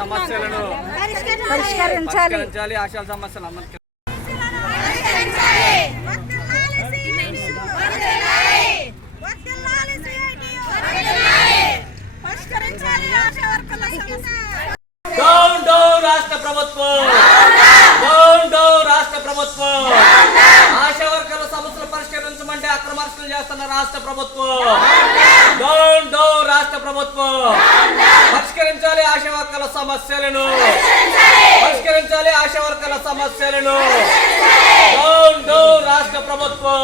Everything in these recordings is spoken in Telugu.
సమస్యలను పరిష్కరించాలి. ఆశల సమస్యలు అందరికీ రాష్ట్ర ప్రభుత్వం, రాష్ట్ర ప్రభుత్వం ఆశా వర్గాల సమస్యలు పరిష్కరించమంటే అక్రమార్కులు చేస్తున్న రాష్ట్ర ప్రభుత్వం. రాష్ట్ర ప్రభుత్వం పరిష్కరించాలి ఆశా వర్గాల సమస్యలను, పరిష్కరించాలి ఆశా వర్గాల సమస్యలను. రాష్ట్ర ప్రభుత్వం,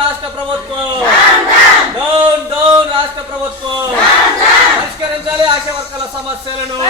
రాష్ట్ర ప్రభుత్వం, రాష్ట్ర ప్రభుత్వం పరిష్కరించాలి ఆశా వర్గాల సమస్యలను.